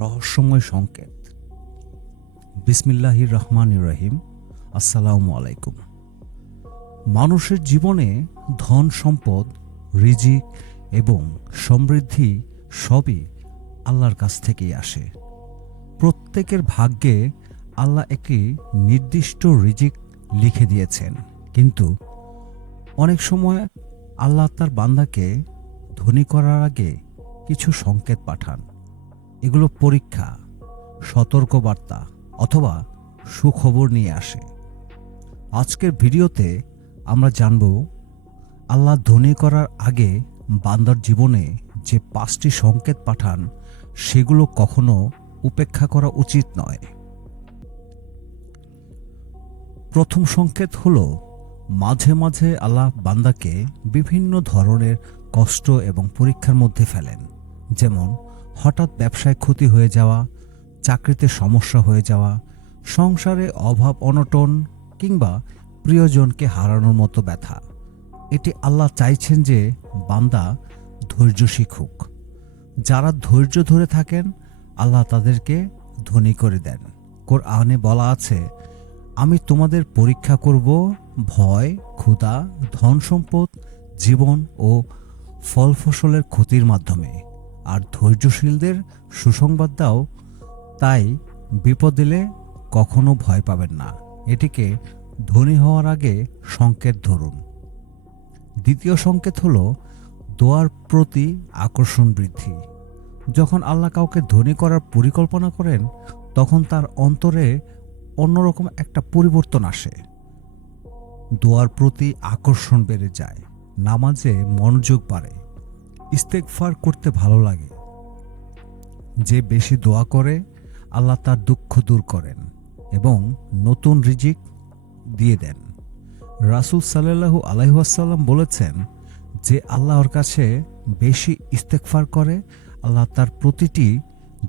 রহস্যময় সংকেত। বিসমিল্লাহির রহমান রহিম। আসসালামু আলাইকুম। মানুষের জীবনে ধন সম্পদ, রিজিক এবং সমৃদ্ধি সবই আল্লাহর কাছ থেকেই আসে। প্রত্যেকের ভাগ্যে আল্লাহ একটি নির্দিষ্ট রিজিক লিখে দিয়েছেন। কিন্তু অনেক সময় আল্লাহ তার বান্দাকে ধনী করার আগে কিছু সংকেত পাঠান। এগুলো পরীক্ষা, সতর্কবার্তা অথবা সুখবর নিয়ে আসে। আজকের ভিডিওতে আমরা জানব, আল্লাহ ধনী করার আগে বান্দার জীবনে যে পাঁচটি সংকেত পাঠান, সেগুলো কখনো উপেক্ষা করা উচিত নয়। প্রথম সংকেত হলো, মাঝে মাঝে আল্লাহ বান্দাকে বিভিন্ন ধরনের কষ্ট এবং পরীক্ষার মধ্যে ফেলেন। যেমন হঠাৎ ব্যবসায় ক্ষতি হয়ে যাওয়া, চাকরিতে সমস্যা হয়ে যাওয়া, সংসারে অভাব অনটন কিংবা প্রিয়জনকে হারানোর মতো ব্যথা। এটি আল্লাহ চাইছেন যে বান্দা ধৈর্য শিখুক। যারা ধৈর্য ধরে থাকেন, আল্লাহ তাদেরকে ধনী করে দেন। কোরআনে বলা আছে, আমি তোমাদের পরীক্ষা করব ভয়, ক্ষুধা ধন সম্পদ জীবন ও ফল ফসলের ক্ষতির মাধ্যমে। আর ধৈর্যশীলদের সুসংবাদ দাও, তাই বিপদ এলে কখনো ভয় পাবেন না। এটিকে ধনী হওয়ার আগে সংকেত ধরুন। দ্বিতীয় সংকেত হল দোয়ার প্রতি আকর্ষণ বৃদ্ধি। যখন আল্লাহ কাউকে ধনী করার পরিকল্পনা করেন, তখন তার অন্তরে অন্যরকম একটা পরিবর্তন আসে। দোয়ার প্রতি আকর্ষণ বেড়ে যায়, নামাজে মনোযোগ বাড়ে। ইস্তেকফার করতে ভালো লাগে। যে বেশি দোয়া করে, আল্লাহ তার দুঃখ দূর করেন এবং নতুন রিজিক দিয়ে দেন। রাসুল সাল্লাহু আলাইহাসাল্লাম বলেছেন যে আল্লাহর কাছে বেশি ইস্তেকফার করে, আল্লাহ তার প্রতিটি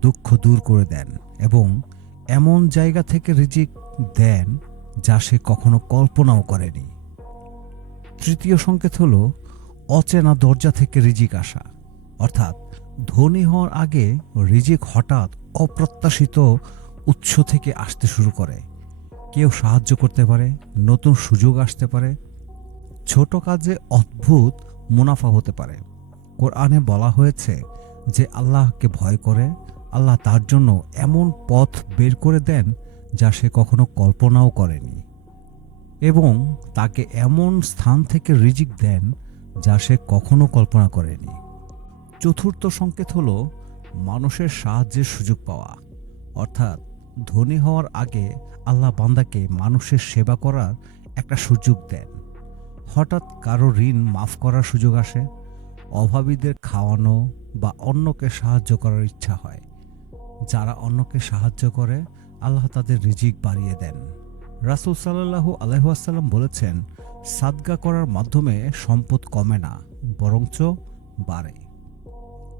দুঃখ দূর করে দেন এবং এমন জায়গা থেকে রিজিক দেন যা সে কখনো কল্পনাও করেনি। তৃতীয় সংকেত হল অচেনা দরজা থেকে রিজিক আসা। অর্থাৎ ধনী হওয়ার আগে রিজিক হঠাৎ অপ্রত্যাশিত উৎস থেকে আসতে শুরু করে। কেউ সাহায্য করতে পারে, নতুন সুযোগ আসতে পারে, ছোট কাজে অদ্ভুত মুনাফা হতে পারে। কোরআনে বলা হয়েছে যে আল্লাহকে ভয় করে, আল্লাহ তার জন্য এমন পথ বের করে দেন যা সে কখনো কল্পনাও করেনি। এবং তাকে এমন স্থান থেকে রিজিক দেন যা সে কখনো কল্পনা করেনি। চতুর্থ সংকেত হল মানুষের সাহায্যের সুযোগ পাওয়া। অর্থাৎ ধনী হওয়ার আগে আল্লাহ বান্দাকে মানুষের সেবা করার একটা সুযোগ দেন। হঠাৎ কারও ঋণ মাফ করার সুযোগ আসে, অভাবীদের খাওয়ানো বা অন্যকে সাহায্য করার ইচ্ছা হয়। যারা অন্যকে সাহায্য করে, আল্লাহ তাদের রিজিক বাড়িয়ে দেন। রাসুল সাল্লাহু আলহাসাল্লাম বলেছেন সাদগা করার মাধ্যমে সম্পদ কমে না, বরঞ্চ বাড়ে।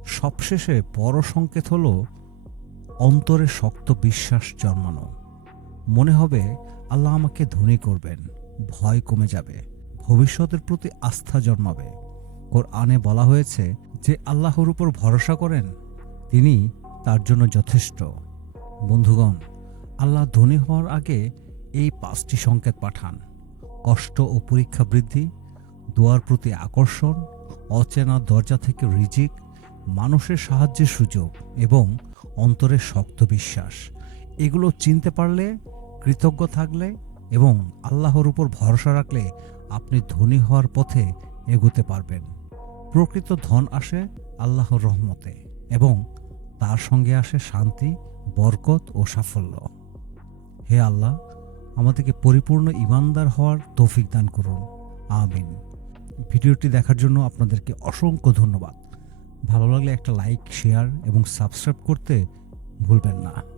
সবশেষে বড় সংকেত হল অন্তরে শক্ত বিশ্বাস জন্মানো। মনে হবে, আল্লাহ আমাকে ধনী করবেন, ভয় কমে যাবে, ভবিষ্যতের প্রতি আস্থা জন্মাবে। কোরআনে বলা হয়েছে যে আল্লাহর উপর ভরসা করেন, তিনি তার জন্য যথেষ্ট। বন্ধুগণ, আল্লাহ ধনী হওয়ার আগে এই পাঁচটি সংকেত পাঠান। কষ্ট ও পরীক্ষা বৃদ্ধি, দোয়ার প্রতি আকর্ষণ, অচেনা দরজা থেকে রিজিক, মানুষের সাহায্যের সুযোগ এবং অন্তরের শক্ত বিশ্বাস। এগুলো চিনতে পারলে, কৃতজ্ঞ থাকলে এবং আল্লাহর উপর ভরসা রাখলে আপনি ধনী হওয়ার পথে এগোতে পারবেন। প্রকৃত ধন আসে আল্লাহর রহমতে এবং তার সঙ্গে আসে শান্তি, বরকত ও সাফল্য। হে আল্লাহ আমাদেরকে পরিপূর্ণ ইমানদার হওয়ার তৌফিক দান করুন। আমিন। ভিডিওটি দেখার জন্য আপনাদেরকে অসংখ্য ধন্যবাদ। ভালো লাগলে একটা লাইক, শেয়ার এবং সাবস্ক্রাইব করতে ভুলবেন না।